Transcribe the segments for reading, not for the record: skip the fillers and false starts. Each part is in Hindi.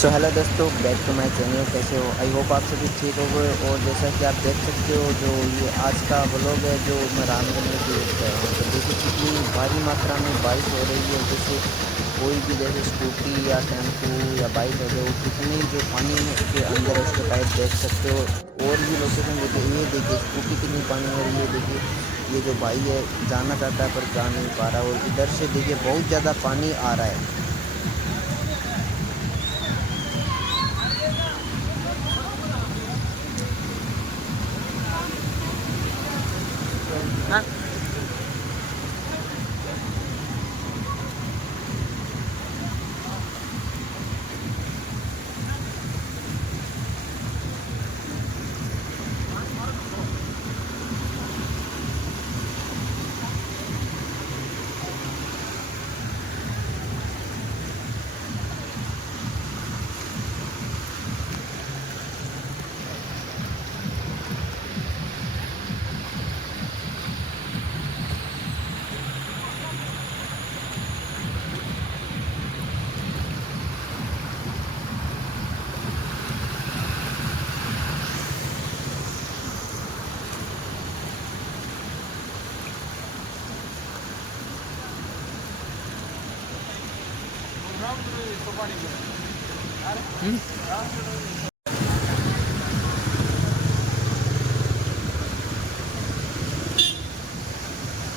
सो हेलो दोस्तों, बैक टू माय चैनल। कैसे हो? आई होप आप सभी ठीक हो गए। और जैसा कि आप देख सकते हो, जो ये आज का व्लॉग है जो मैं रामगढ़ की ओर से आया हूँ। तो देखिए कितनी भारी मात्रा में बारिश हो रही है। जैसे कोई भी जैसे स्कूटी या टेम्पू या बाइक है, जो कितनी जो पानी में के अंदर है उसके टायर देख सकते हो। और भी लोकेशन देखिए, ये देखिए स्कूटी कितनी पानी में। और ये देखिए ये जो भाई है जाना चाहता है पर जा नहीं पा रहा। और इधर से देखिए बहुत ज़्यादा पानी आ रहा है। हाँ।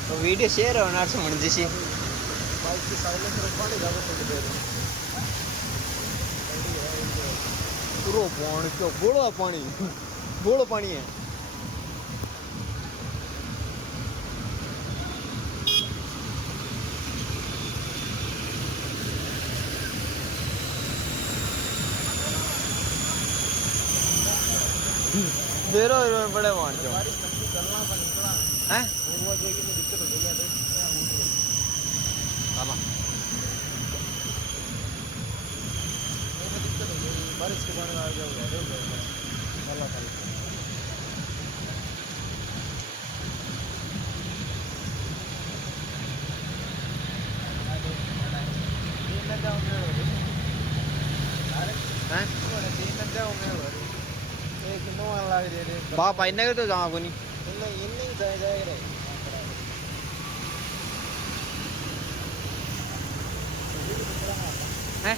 तो वीडियो शेयर होणार म्हणजे પૂરો પાણી કયો ગોળો પાણી ગોળો પાણી है। बेरो बड़े मान जो हैं दिक्कत हो गई बारिश के पानी आ गया। बाप आईना तो जहाँ को नहीं है।